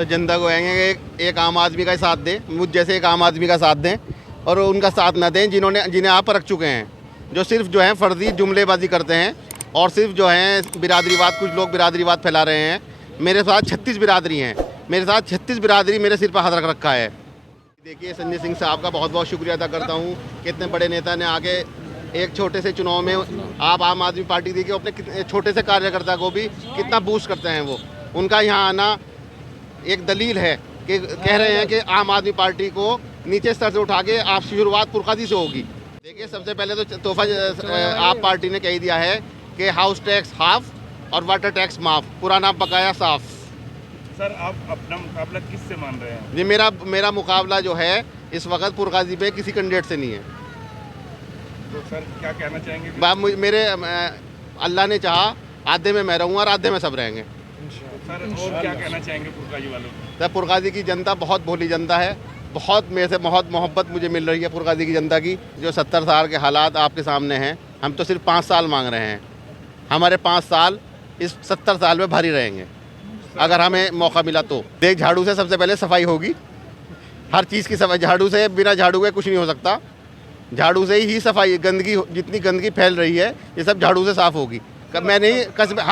तो जनता को कहेंगे कि एक आम आदमी का साथ दें, मुझ जैसे एक आम आदमी का साथ दें और उनका साथ न दें जिन्हें आप परख चुके हैं, जो सिर्फ जो है फर्जी जुमलेबाजी करते हैं और सिर्फ जो है बिरादरीवाद, कुछ लोग बिरादरीवाद फैला रहे हैं। मेरे साथ 36 बिरादरी हैं, मेरे साथ 36 बिरादरी मेरे सिर पर हाथ रख रखा है। देखिए, संजय सिंह साहब का बहुत बहुत शुक्रिया अदा करता हूँ कि इतने बड़े नेता ने आगे एक छोटे से चुनाव में आप आम आदमी पार्टी देखिए अपने छोटे से कार्यकर्ता को भी कितना बूस्ट करते हैं वो। उनका यहाँ आना एक दलील है कि कह रहे हैं कि आम आदमी पार्टी को नीचे स्तर से उठा के आप शुरुआत पुरकादी से होगी। देखिए, सबसे पहले तो तोहफा आप पार्टी ने कह दिया है कि हाउस टैक्स हाफ और वाटर टैक्स माफ, पुराना बकाया साफ। सर, आप अपना मुकाबला किससे मान रहे हैं? जी, मेरा मुकाबला जो है इस वक्त पुरकादी पे किसी कैंडिडेट से नहीं है। तो सर क्या कहना चाहेंगे? मेरे अल्लाह ने चाहा आधे में मैं रहूँगा और आधे में सब रहेंगे। सर, और क्या कहना चाहेंगे पुरकादी वालों को? सर, पुरकादी की जनता बहुत भोली जनता है, बहुत मेरे से बहुत मोहब्बत मुझे मिल रही है पुरकादी की जनता की। जो 70 साल के हालात आपके सामने हैं, हम तो सिर्फ 5 साल मांग रहे हैं। हमारे 5 साल इस 70 साल में भारी रहेंगे अगर हमें मौका मिला तो। देख, झाड़ू से सबसे पहले सफाई होगी, हर चीज़ की सफाई। झाड़ू से, बिना झाड़ू के कुछ नहीं हो सकता। झाड़ू से ही सफाई, गंदगी, जितनी गंदगी फैल रही है ये सब झाड़ू से साफ़ होगी। मैं नहीं, कस्बे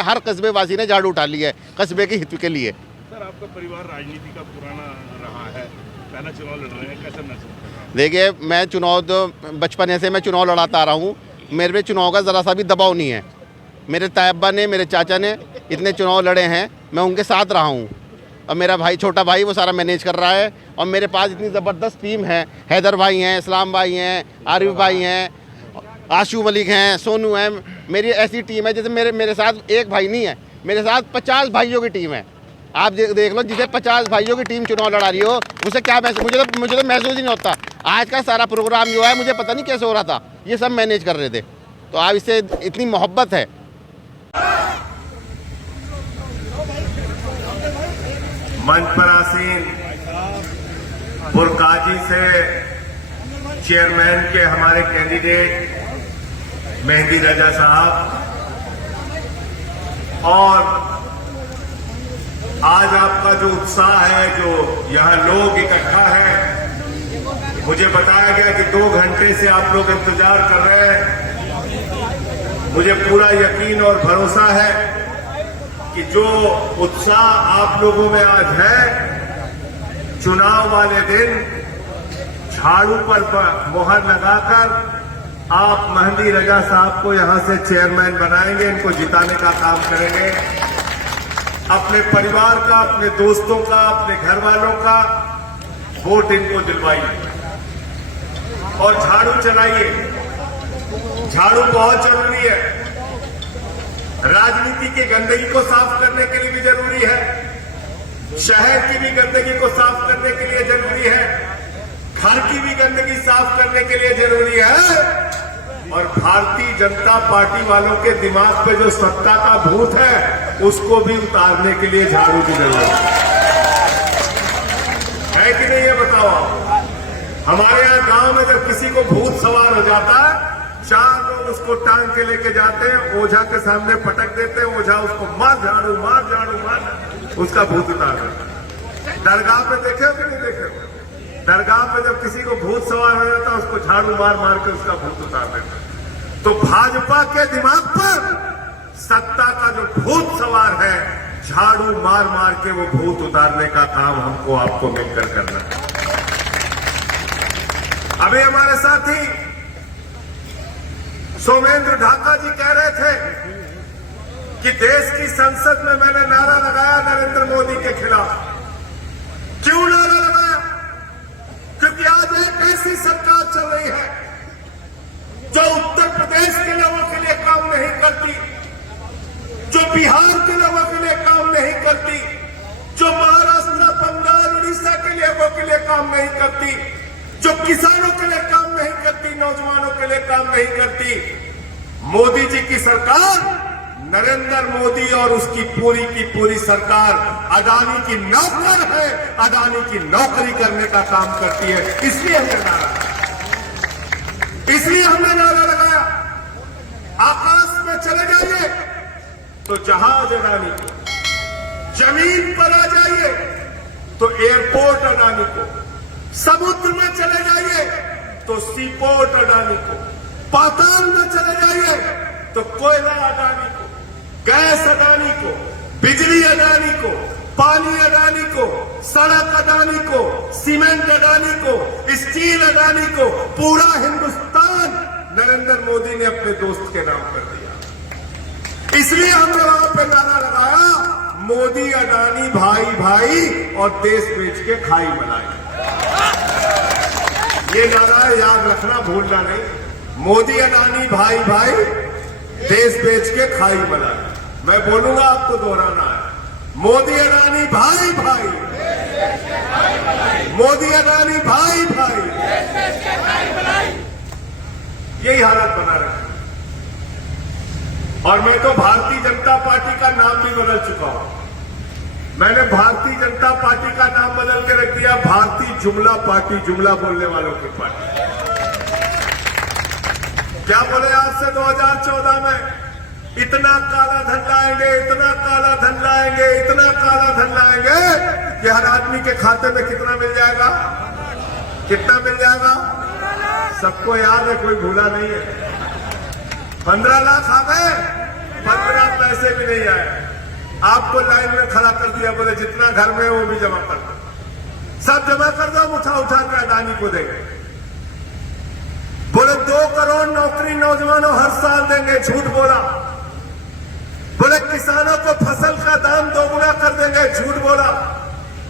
हर कस्बे वासी ने झाड़ू उठा लिया है कस्बे के हित के लिए। सर, आपका परिवार राजनीति का पुराना रहा है, पहला चुनाव लड़ रहे हैं, कैसा महसूस कर रहे हैं? देखिए, मैं चुनाव तो बचपन से मैं चुनाव लड़ाता आ रहा हूँ, मेरे पे चुनाव का ज़रा सा भी दबाव नहीं है। मेरे तायब्बा ने, मेरे चाचा ने इतने चुनाव लड़े हैं, मैं उनके साथ रहा हूँ और मेरा भाई, छोटा भाई, वो सारा मैनेज कर रहा है। और मेरे पास इतनी ज़बरदस्त टीम है, हैदर भाई हैं, इस्लाम भाई हैं, आरिफ भाई हैं, आशू मलिक हैं, सोनू हैं। मेरी ऐसी टीम है जैसे मेरे साथ एक भाई नहीं है, मेरे साथ 50 भाइयों की टीम है। आप देख लो, जिसे 50 भाइयों की टीम चुनाव लड़ा रही हो उसे क्या महसूस, मुझे तो महसूस ही नहीं होता। आज का सारा प्रोग्राम जो है मुझे पता नहीं कैसे हो रहा था, ये सब मैनेज कर रहे थे। तो आप इससे इतनी मोहब्बत है। मंच पर आसीन पुरकाजी से चेयरमैन के हमारे कैंडिडेट मेहदी रजा साहब, और आज आपका जो उत्साह है, जो यहां लोग इकट्ठा है, मुझे बताया गया कि 2 घंटे से आप लोग इंतजार कर रहे हैं। मुझे पूरा यकीन और भरोसा है कि जो उत्साह आप लोगों में आज है, चुनाव वाले दिन झाड़ू पर मोहर लगाकर आप मेहदी रजा साहब को यहां से चेयरमैन बनाएंगे, इनको जिताने का काम करेंगे। अपने परिवार का, अपने दोस्तों का, अपने घर वालों का वोट इनको दिलवाइए और झाड़ू चलाइए। झाड़ू बहुत जरूरी है, राजनीति की गंदगी को साफ करने के लिए भी जरूरी है, शहर की भी गंदगी को साफ करने के लिए जरूरी है, घर की भी गंदगी साफ करने के लिए जरूरी है, और भारतीय जनता पार्टी वालों के दिमाग पे जो सत्ता का भूत है उसको भी उतारने के लिए झाड़ू की जरूरत है कि नहीं, ये बताओ। हमारे यहाँ गांव में जब किसी को भूत सवार हो जाता है, 4 लोग उसको टांग के लेके जाते हैं, ओझा के सामने पटक देते हैं, ओझा उसको मार झाड़ू मार, उसका भूत उतार देता है। दरगाह पे देखे हो कि नहीं देखे हो? दरगाह पे जब किसी को भूत सवार हो जाता है उसको झाड़ू मार के उसका भूत उतार देता है। तो भाजपा के दिमाग पर सत्ता का जो भूत सवार है, झाड़ू मार के वो भूत उतारने का काम हमको आपको मिलकर करना है। अभी हमारे साथी सोमेंद्र ढाका जी कह रहे थे कि देश की संसद में मैंने नारा लगाया नरेंद्र मोदी के खिलाफ। क्यों नारा लगाया? क्योंकि आज एक ऐसी सरकार चल रही है जो उत्तर प्रदेश के लोगों के लिए काम नहीं करती, जो बिहार के लोगों के लिए काम नहीं करती, जो महाराष्ट्र, बंगाल, उड़ीसा के लोगों के लिए काम नहीं करती, जो किसानों के लिए काम नहीं करती, नौजवानों के लिए काम नहीं करती। मोदी जी की सरकार, नरेंद्र मोदी और उसकी पूरी की पूरी सरकार अडानी की नौकर है, अडानी की नौकरी करने का काम करती है। इसलिए हमने नारा लगाया। आकाश में चले जाइए तो जहाज अडानी के, जमीन पर आ जाइए तो एयरपोर्ट अडानी को, समुद्र में चले जाइए तो सीपोर्ट अडानी को, पाताल में चले जाइए तो कोयला अडानी को, गैस अडानी को, बिजली अडानी को, पानी अडानी को, सड़क अडानी को, सीमेंट अडानी को, स्टील अडानी को, पूरा हिंदुस्तान नरेंद्र मोदी ने अपने दोस्त के नाम पर दिया। इसलिए हमने वहां पे नारा लगाया, मोदी अडानी भाई भाई और देश बेच के खाई बनाई। ये नारा याद रखना, भूलना नहीं। मोदी अडानी भाई भाई, देश बेच के खाई बनाई। मैं बोलूंगा, आपको दोहराना है, मोदी अडानी भाई भाई, मोदी अडानी भाई भाई, यही हालत बना रखी। और मैं तो भारतीय जनता पार्टी का नाम भी बदल चुका हूं। मैंने भारतीय जनता पार्टी का नाम बदल के रख दिया भारतीय जुमला पार्टी, जुमला बोलने वालों की पार्टी। क्या बोले आज से 2014 में इतना काला धन लाएंगे, इतना काला धन लाएंगे, इतना काला धन लाएंगे कि हर आदमी के खाते में कितना मिल जाएगा? कितना मिल जाएगा? सबको याद है, कोई भूला नहीं है। 15 लाख आ गए, 15 पैसे भी नहीं आए। आपको लाइन में खड़ा कर दिया, बोले जितना घर में है वो भी जमा कर दो, सब जमा कर दो, उठा के अडानी को देंगे। बोले 2 करोड़ नौकरी नौजवानों हर साल देंगे, झूठ बोला। बोले किसानों को फसल का दाम 2 गुना कर देंगे, झूठ बोला।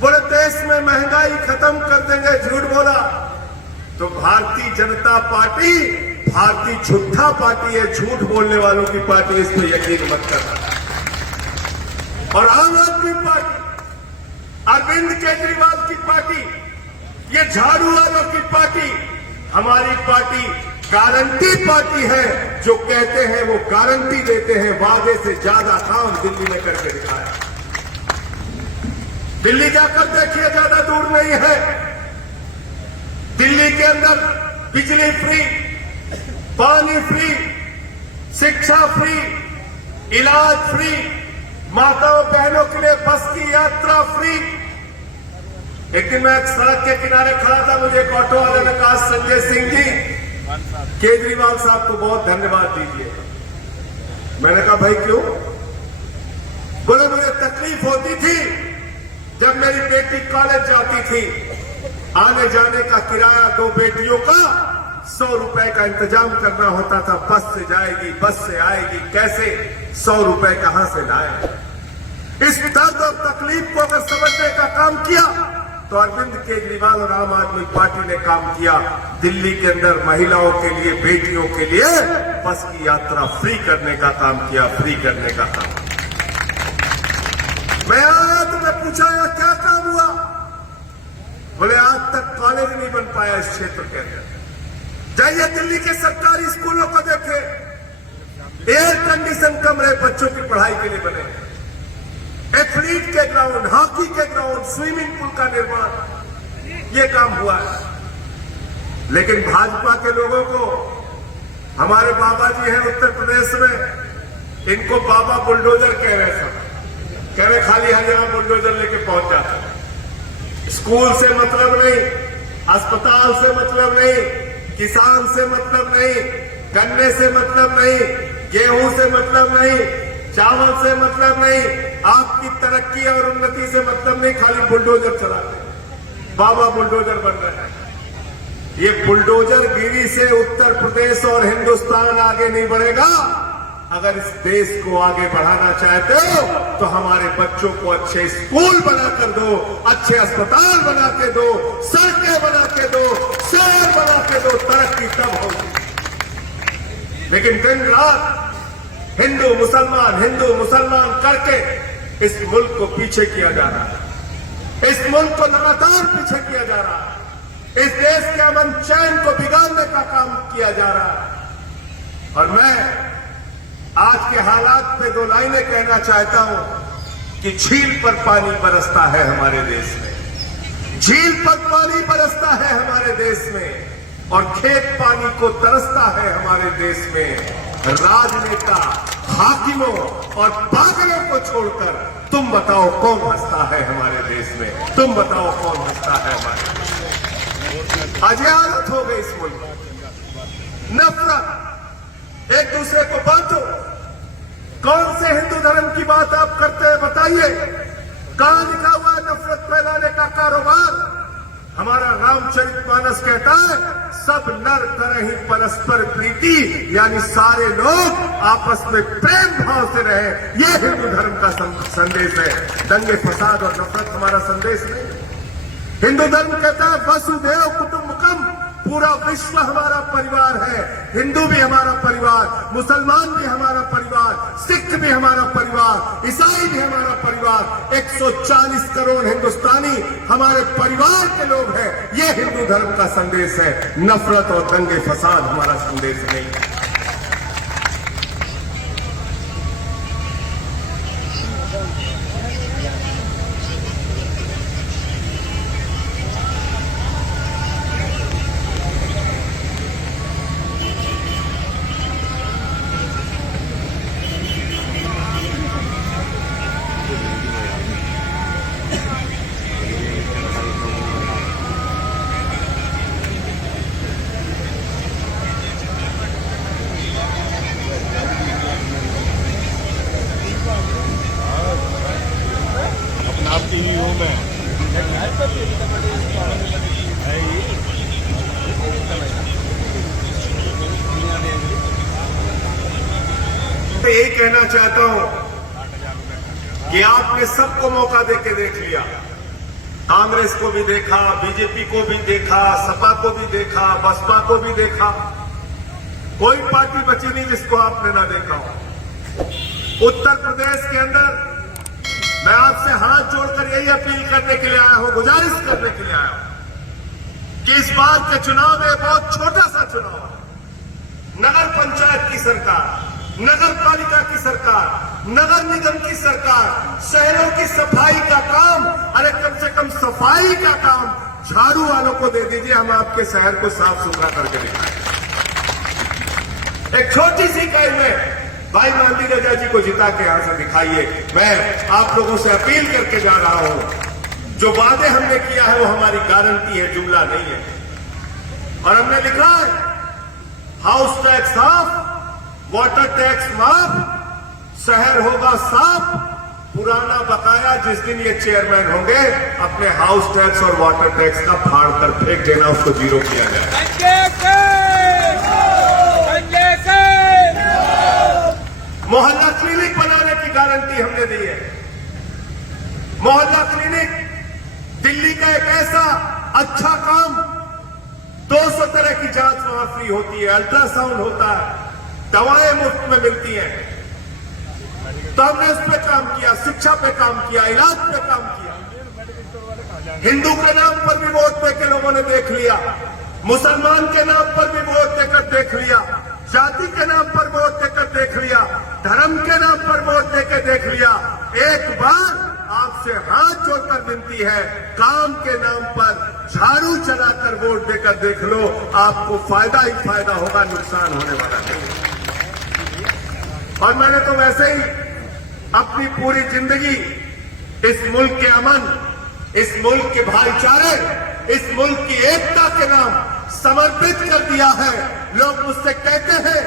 बोले देश में महंगाई खत्म कर देंगे, झूठ बोला। तो भारतीय जनता पार्टी भारतीय झूठा पार्टी है, झूठ बोलने वालों की पार्टी, इस पर यकीन मत करना। और आम आदमी पार्टी, अरविंद केजरीवाल की पार्टी, ये झाड़ू वालों की पार्टी, हमारी पार्टी गारंटी पार्टी है। जो कहते हैं वो गारंटी देते हैं, वादे से ज्यादा काम दिल्ली में करके दिखाया। दिल्ली जाकर देखिए, ज्यादा दूर नहीं है। दिल्ली के अंदर बिजली फ्री, पानी फ्री, शिक्षा फ्री, इलाज फ्री, माताओं बहनों के लिए बस की यात्रा फ्री। एक दिन मैं एक सड़क के किनारे खड़ा था, मुझे एक ऑटो वाले ने कहा, संजय सिंह जी, केजरीवाल साहब को बहुत धन्यवाद दीजिए। मैंने कहा भाई क्यों? बोले मुझे तकलीफ होती थी जब मेरी बेटी कॉलेज जाती थी, आने जाने का किराया 2 बेटियों का 100 रुपए का इंतजाम करना होता था। बस से जाएगी, बस से आएगी, कैसे 100 रुपए कहां से लाए? इस दर्द और तकलीफ को अगर समझने का काम किया तो अरविंद केजरीवाल और आम आदमी पार्टी ने काम किया। दिल्ली के अंदर महिलाओं के लिए, बेटियों के लिए बस की यात्रा फ्री करने का काम किया, फ्री करने का काम। मैं आया तो मैं पूछा क्या काम हुआ? बोले आज तक कॉलेज नहीं बन पाया इस क्षेत्र के अंदर। जाइए दिल्ली के सरकारी स्कूलों को देखे, एयर कंडीशन कमरे बच्चों की पढ़ाई के लिए बने, एथलीट के ग्राउंड, हॉकी के ग्राउंड, स्विमिंग पूल का निर्माण, ये काम हुआ है। लेकिन भाजपा के लोगों को, हमारे बाबा जी हैं उत्तर प्रदेश में, इनको बाबा बुलडोजर कह रहे सब, कह रहे खाली हर जगह बुलडोजर लेके पहुंच जाता है। स्कूल से मतलब नहीं, अस्पताल से मतलब नहीं, किसान से मतलब नहीं, गन्ने से मतलब नहीं, गेहूं से मतलब नहीं, चावल से मतलब नहीं, आपकी तरक्की और उन्नति से मतलब नहीं, खाली बुलडोजर चलाते, बाबा बुलडोजर बन रहे हैं। ये बुलडोजर गिरी से उत्तर प्रदेश और हिंदुस्तान आगे नहीं बढ़ेगा। अगर इस देश को आगे बढ़ाना चाहते हो तो हमारे बच्चों को अच्छे स्कूल बना कर दो, अच्छे अस्पताल बना के दो, सड़कें बना के दो, शहर बना के दो, तरक्की तब होगी। लेकिन दिन रात हिंदू मुसलमान करके इस मुल्क को पीछे किया जा रहा है, इस मुल्क को लगातार पीछे किया जा रहा है, इस देश के अमन चैन को बिगाड़ने का काम किया जा रहा है। और मैं आज के हालात पे 2 लाइनें कहना चाहता हूं कि झील पर पानी बरसता है हमारे देश में, झील पर पानी बरसता है हमारे देश में, और खेत पानी को तरसता है हमारे देश में। राजनेता, हाकिमों और पागलों को छोड़कर तुम बताओ कौन हंसता है हमारे देश में, तुम बताओ कौन हंसता है हमारे। आज ये आदत हो गई इस मुल्क में, नफरत, एक दूसरे को बांटो। कौन से हिंदू धर्म की बात आप करते हैं बताइए? कहां लिखा हुआ है नफरत फैलाने का कारोबार? हमारा रामचरितमानस कहता है सब नर करहि परस्पर प्रीति, यानी सारे लोग आपस में प्रेम भाव से रहे। ये हिंदू धर्म का संदेश है, दंगे फसाद और नफरत हमारा संदेश नहीं। हिंदू धर्म कहता है वसुधैव कुटुंबकम, पूरा विश्व हमारा परिवार है। हिंदू भी हमारा परिवार, मुसलमान भी हमारा परिवार, सिख भी हमारा परिवार, ईसाई भी हमारा परिवार। 140 करोड़ हिंदुस्तानी हमारे परिवार के लोग हैं। ये हिंदू धर्म का संदेश है, नफरत और दंगे फसाद हमारा संदेश नहीं है। मैं यही कहना चाहता हूं कि आपने सबको मौका देके देख लिया। कांग्रेस को भी देखा, बीजेपी को भी देखा, सपा को भी देखा, बसपा को भी देखा। कोई पार्टी बची नहीं जिसको आपने ना देखा हो। उत्तर प्रदेश के अंदर मैं आपसे हाथ जोड़कर यही अपील करने के लिए आया हूं, गुजारिश करने के लिए आया हूं कि इस बार के चुनाव में बहुत छोटा सा चुनाव है। नगर पंचायत की सरकार, नगर पालिका की सरकार, नगर निगम की सरकार, शहरों की सफाई का काम, अरे कम से कम सफाई का काम झाड़ू वालों को दे दीजिए, हम आपके शहर को साफ सुथरा करके दिखाएं। एक छोटी सी इकाई में भाई मांडी रजा जी को जिता के यहां से दिखाइए। मैं आप लोगों से अपील करके जा रहा हूं, जो वादे हमने किया है वो हमारी गारंटी है, जुमला नहीं है। और हमने लिखा है हाउस टैक्स साफ, वाटर टैक्स माफ, शहर होगा साफ, पुराना बकाया जिस दिन ये चेयरमैन होंगे अपने हाउस टैक्स और वाटर टैक्स का फाड़ कर फेंक देना, उसको जीरो किया जाए। मोहल्ला क्लिनिक बनाने की गारंटी हमने दी है। मोहल्ला क्लिनिक दिल्ली का एक ऐसा अच्छा काम, 200 तरह की जांच वहां फ्री होती है, अल्ट्रासाउंड होता है, दवाएं मुफ्त में मिलती हैं। तो हमने इस पे काम किया, शिक्षा पे काम किया, इलाज पे काम किया। हिंदू के नाम पर भी वोट दे के लोगों ने देख लिया, मुसलमान के नाम पर भी वोट देकर देख लिया, जाति के नाम पर वोट देकर देख लिया, धर्म के नाम पर वोट देकर देख लिया। एक बार आपसे हाथ जोड़कर विनती है, काम के नाम पर झाड़ू चलाकर वोट देकर देख लो, आपको फायदा ही फायदा होगा, नुकसान होने वाला नहीं। और मैंने तो वैसे ही अपनी पूरी जिंदगी इस मुल्क के अमन, इस मुल्क के भाईचारे, इस मुल्क की एकता के नाम समर्पित कर दिया है। लोग मुझसे कहते हैं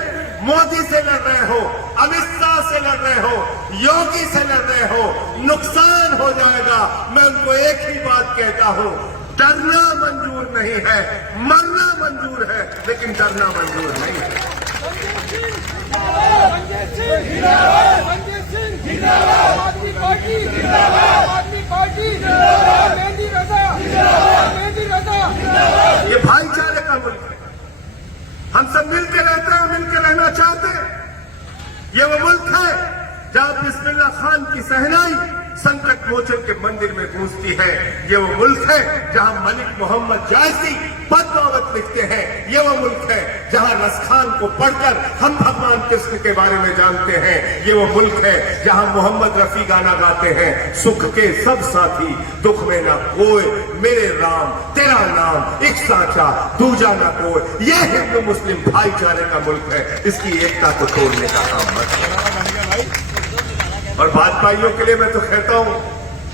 मोदी से लड़ रहे हो, अमित शाह से लड़ रहे हो, योगी से लड़ रहे हो, नुकसान हो जाएगा। मैं उनको एक ही बात कहता हूं, डरना मंजूर नहीं है, मरना मंजूर है, लेकिन डरना मंजूर नहीं है। ये भाईचारे का मुल्क है, हम सब मिलकर रहते हैं, मिलकर रहना चाहते हैं। ये वो मुल्क है जहां बिस्मिल्लाह खान की सहनाई संकट मोचन के मंदिर में गूंजती है। ये वो मुल्क है जहां मलिक मोहम्मद जायसी पद्मावत लिखते हैं। ये वो मुल्क है जहां रसखान को पढ़कर हम भगवान कृष्ण के बारे में जानते हैं। ये वो मुल्क है जहां मोहम्मद रफी गाना गाते हैं, सुख के सब साथी दुख में ना कोई, मेरे राम तेरा नाम एक साचा दूजा ना कोई। ये हिंदू मुस्लिम भाईचारे का मुल्क है, इसकी एकता को तोड़ने का काम मत करो। और भाजपाइयों के लिए मैं तो कहता हूं,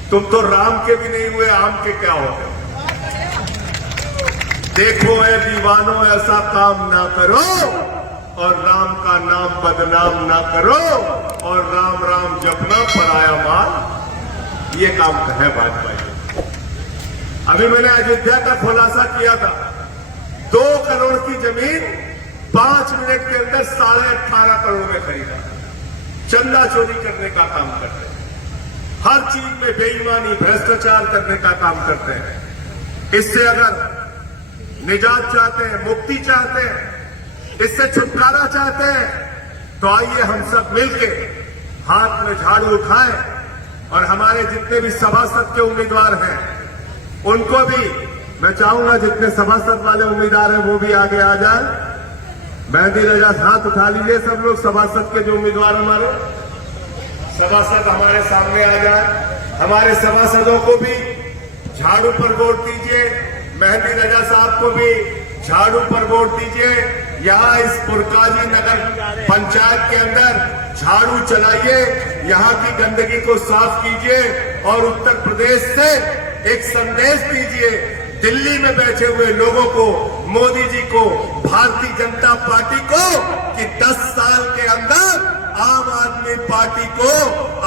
तुम तो राम के भी नहीं हुए, आम के क्या हो गए। देखो ऐ दीवानों, ऐसा काम ना करो और राम का नाम बदनाम ना करो, और राम राम जपना पराया माल, ये काम है भाजपा। अभी मैंने अयोध्या का खुलासा किया था, 2 करोड़ की जमीन 5 मिनट के अंदर 18.5 करोड़ में खरीदा। चंदा चोरी करने का काम करते हैं, हर चीज में बेईमानी भ्रष्टाचार करने का काम करते हैं। इससे अगर निजात चाहते हैं, मुक्ति चाहते हैं, इससे छुटकारा चाहते हैं, तो आइए हम सब मिलके हाथ में झाड़ू उठाएं और हमारे जितने भी सभासद के उम्मीदवार हैं उनको भी मैं चाहूंगा, जितने सभासद वाले उम्मीदवार हैं वो भी आगे आ जाए। मेहंदी रजा हाथ उठा लीजिए सब लोग, सभासद के जो उम्मीदवार हमारे सभासद हमारे सामने आ जाए। हमारे सभासदों को भी झाड़ू पर वोट दीजिए, मेहंदी रजा साहब को भी झाड़ू पर वोट दीजिए। यहाँ इस पुरकाजी नगर पंचायत के अंदर झाड़ू चलाइए, यहाँ की गंदगी को साफ कीजिए और उत्तर प्रदेश से एक संदेश दीजिए दिल्ली में बैठे हुए लोगों को, मोदी जी को, भारतीय जनता पार्टी को, कि 10 साल के अंदर आम आदमी पार्टी को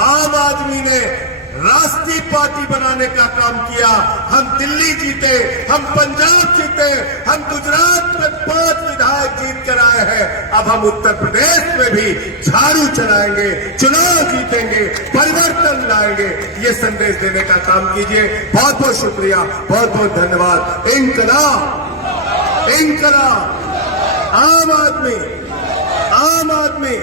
आम आदमी ने राष्ट्रीय पार्टी बनाने का काम किया। हम दिल्ली जीते, हम पंजाब जीते, हम गुजरात में 5 विधायक जीत कर आए हैं। अब हम उत्तर प्रदेश में भी झाड़ू चलाएंगे, चुनाव जीतेंगे, परिवर्तन लाएंगे। ये संदेश देने का काम कीजिए। बहुत बहुत शुक्रिया, बहुत बहुत धन्यवाद। इंकलाब, इंकलाब, आम आदमी, आम आदमी।